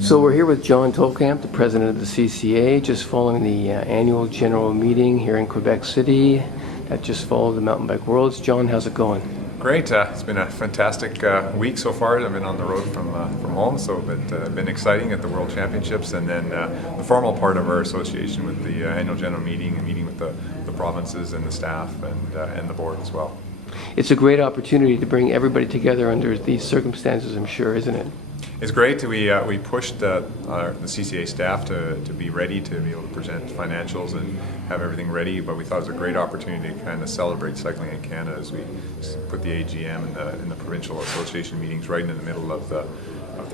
So we're here with John Tolkamp, the president of the CCA, just following the annual general meeting here in Quebec City that just followed the Mountain Bike Worlds. John, how's it going? Great. It's been a fantastic week so far. I've been on the road from home, so it's been exciting at the World Championships, and then the formal part of our association with the annual general meeting and meeting with the provinces and the staff and the board as well. It's a great opportunity to bring everybody together under these circumstances, I'm sure, isn't it? It's great. We pushed the CCA staff to be ready to be able to present financials and have everything ready, but we thought it was a great opportunity to kind of celebrate cycling in Canada as we put the AGM and the provincial association meetings right in the middle of the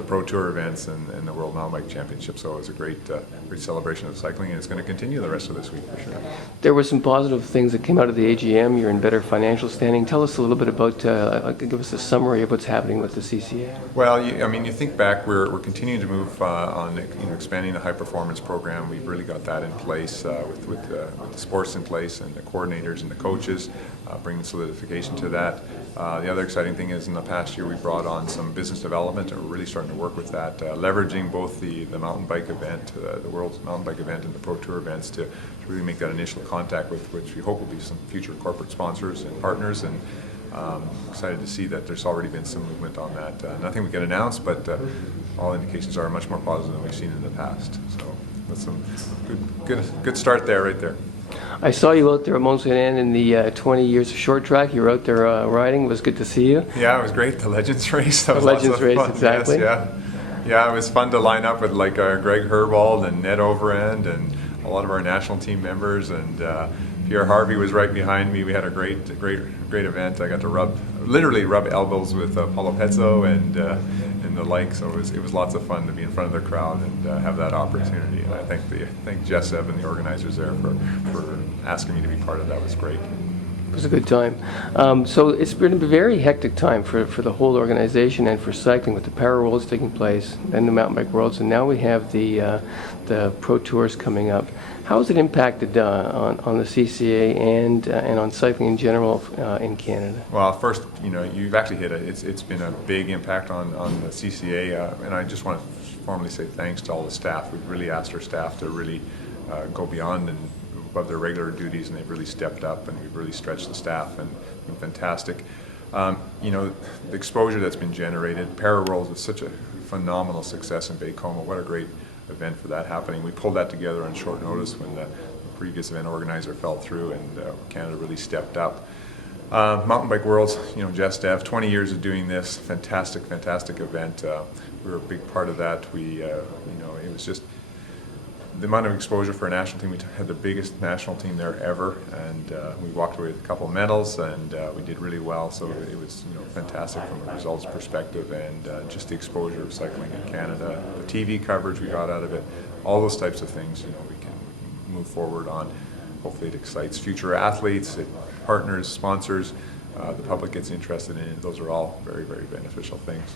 Pro Tour events and the World Mountain Bike Championship. So it was a great celebration of cycling, and it's going to continue the rest of this week for sure. There were some positive things that came out of the AGM. You're in better financial standing. Tell us a little bit about, give us a summary of what's happening with the CCA. Well, you think back, we're continuing to move on expanding the high performance program. We've really got that in place with the sports in place and the coordinators and the coaches, bringing solidification to that. The other exciting thing is in the past year we brought on some business development, and we're really starting to work with that, leveraging both the mountain bike event, the World's Mountain Bike event, and the Pro Tour events to really make that initial contact with which we hope will be some future corporate sponsors and partners. And excited to see that there's already been some movement on that. Nothing we can announce, but all indications are much more positive than we've seen in the past. So that's some good start there, right there. I saw you out there at Mont Saint Anne in the 20 years of short track. You were out there riding. It was good to see you. Yeah, it was great. The Legends race. That the was Legends race, fun. exactly. Yes, yeah, it was fun to line up with like Greg Herbold and Ned Overend and a lot of our national team members, and Pierre Harvey was right behind me. We had a great event. I got to literally rub elbows with Paulo Pezzo and the like. So it was lots of fun to be in front of the crowd and have that opportunity. And I thank Jessep and the organizers there for asking me to be part of that. It was great. It was a good time. So it's been a very hectic time for the whole organization and for cycling, with the Para Worlds taking place, then the Mountain Bike Worlds, and now we have the Pro Tours coming up. How has it impacted on the CCA and on cycling in general in Canada? Well, first, you've actually hit it. It's been a big impact on the CCA, and I just want to formally say thanks to all the staff. We've really asked our staff to really go beyond and above their regular duties, and they've really stepped up, and we've really stretched the staff, and it's been fantastic. The exposure that's been generated. Para Worlds was such a phenomenal success in Baie-Comeau. What a great event for that happening. We pulled that together on short notice when the previous event organizer fell through, and Canada really stepped up. Mountain Bike Worlds, Jess Dev, 20 years of doing this, fantastic event. We were a big part of that. It was just the amount of exposure for a national team. We had the biggest national team there ever, and we walked away with a couple of medals, and we did really well. So it was fantastic from a results perspective, and just the exposure of cycling in Canada, the TV coverage we got out of it, all those types of things. We can move forward on. Hopefully, it excites future athletes, partners, sponsors. The public gets interested in it. Those are all very beneficial things.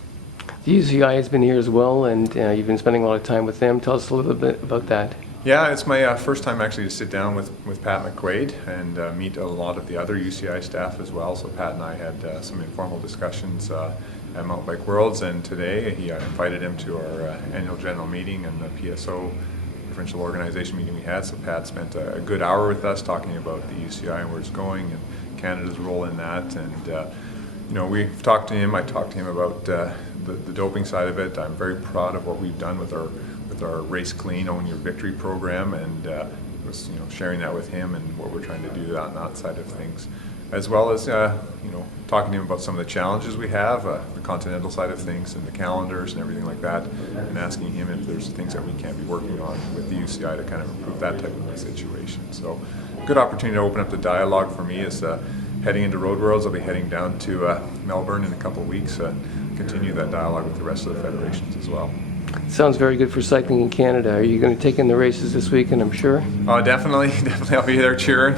The UCI has been here as well, and you've been spending a lot of time with them. Tell us a little bit about that. Yeah, it's my first time actually to sit down with Pat McQuaid and meet a lot of the other UCI staff as well. So Pat and I had some informal discussions at Mountain Bike Worlds, and today he invited him to our annual general meeting and the PSO provincial organization meeting we had. So Pat spent a good hour with us talking about the UCI and where it's going and Canada's role in that. And we've talked to him. I talked to him about the doping side of it. I'm very proud of what we've done with our Race Clean, Own Your Victory program, and was sharing that with him and what we're trying to do on that side of things, as well as talking to him about some of the challenges we have, the continental side of things and the calendars and everything like that, and asking him if there's things that we can't be working on with the UCI to kind of improve that type of a situation. So, good opportunity to open up the dialogue for me is heading into Road Worlds. I'll be heading down to Melbourne in a couple of weeks, continue that dialogue with the rest of the federations as well. Sounds very good for cycling in Canada. Are you going to take in the races this weekend, I'm sure? Definitely. I'll be there cheering.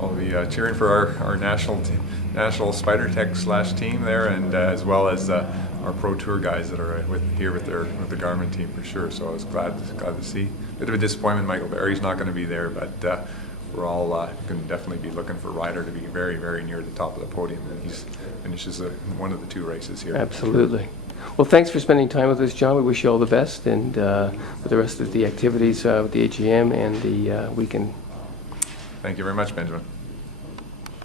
I'll be cheering for our national Spider Tech / team there, and as well as our Pro Tour guys that are with the Garmin team for sure. So I was glad to see. Bit of a disappointment, Michael Barry's not going to be there, but we're all going to definitely be looking for Ryder to be very near the top of the podium when he finishes one of the two races here. Absolutely. Well, thanks for spending time with us, John. We wish you all the best, and for the rest of the activities with the AGM and the weekend. Thank you very much, Benjamin.